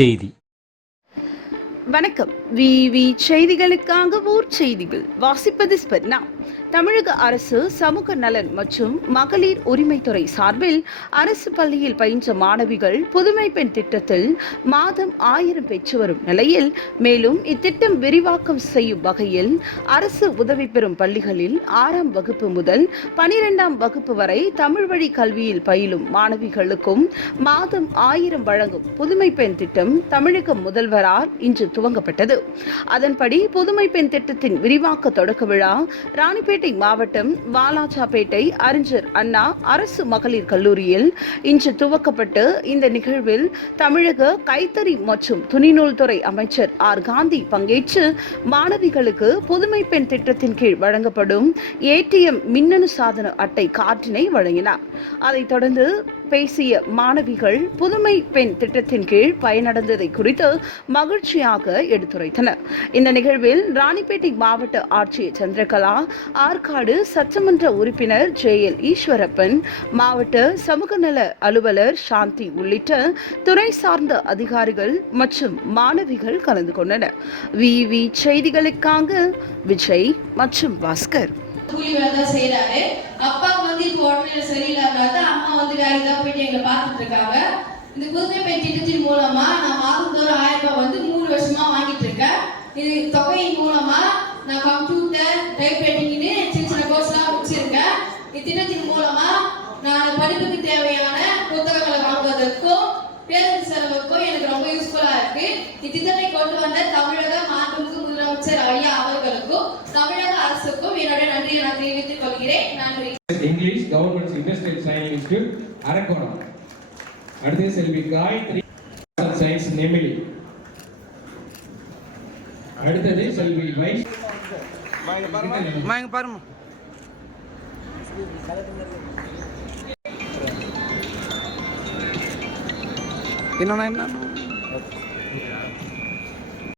செய்தி. வணக்கம். விவி செய்திகளுக்காக ஊர் செய்திகள் வாசிப்பது ஸ்பர்ணா. தமிழக அரசு சமூக நலன் மற்றும் மகளிர் உரிமைத்துறை சார்பில் அரசு பள்ளியில் பயின்ற மாணவிகள் புதுமை பெண் திட்டத்தில் மாதம் 1000 பெற்று வரும் நிலையில் மேலும் இத்திட்டம் விரிவாக்கம் செய்யும் வகையில் அரசு உதவி பெறும் பள்ளிகளில் 6ஆம் வகுப்பு முதல் 12ஆம் வகுப்பு வரை தமிழ் வழி கல்வியில் பயிலும் மாணவிகளுக்கும் மாதம் 1000 வழங்கும் புதுமை பெண் திட்டம் தமிழக முதல்வரால் இன்று துவங்கப்பட்டது. அதன்படி புதுமை பெண் திட்டத்தின் விரிவாக்க தொடக்க விழா ராணிப்பேட்டை மாவட்டம் வாலாஜாபேட்டை அறிஞர் அண்ணா அரசு மகளிர் கல்லூரியில் இன்று துவக்கப்பட்டு இந்த நிகழ்வில் தமிழக கைத்தறி மற்றும் துணிநூல் துறை அமைச்சர் ஆர் காந்தி பங்கேற்று மாணவிகளுக்கு புதுமை பெண் திட்டத்தின் கீழ் வழங்கப்படும் ATM மின்னணு சாதன அட்டை கார்டினை வழங்கினார். அதைத் தொடர்ந்து பேசிய மாணவிகள் புதுமை பெண் திட்டத்தின் கீழ் பயனடைந்ததை குறித்து மகிழ்ச்சியாக எடுத்துரைத்தனர். இந்த நிகழ்வில் ராணிப்பேட்டை மாவட்ட ஆட்சியர் சந்திரகலா, ஆற்காடு சட்டமன்ற உறுப்பினர் JL ஈஸ்வரப்பன், மாவட்ட சமூக நல அலுவலர் சாந்தி உள்ளிட்ட துறை சார்ந்த அதிகாரிகள் மற்றும் மாணவிகள் கலந்து கொண்டனர். விவி செய்திகளுக்காக விஜய் மற்றும் பாஸ்கர். அப்பா வந்து இப்போ உடனே சரியில்லாத அம்மா வந்து வேலைக்கு தான் போயிட்டு எங்களை பார்த்துட்டு இருக்காங்க. இந்த புதுமை பெண் திட்டத்தின் மூலமா நான் மாதந்தோறும் 1000 ரூபாய் வந்து 3 வருஷமா வாங்கிட்டு இருக்கேன். இது தொகையின் மூலமா நான் கம்ப்யூட்டர், டைப் ரைட்டிங்னு சின்ன கோர்ஸ்லாம் முடிச்சிருக்கேன். இத்திட்டத்தின் மூலமா நான் படிப்புக்கு தேவையான புத்தகங்களை வாங்குவதற்கும் பேருந்து செலவுக்கும் எனக்கு ரொம்ப யூஸ்ஃபுல்லா இருக்கு. இத்திட்டத்தை கொண்டு வந்த தமிழக மாண்புமிகு முதலமைச்சர் ஐயா அவர்களுக்கும் தமிழக அரசுக்கும் என்னோட நன்றியை நான் தெரிவித்துக் கொள்கிறேன். நன்றி. English government industrial science institute Arakkonam. அடுத்து செல்வி காயத்ரி சயின்ஸ் நெமிலி. அடுத்தது செல்வி வைஸ் பாருங்க. என்ன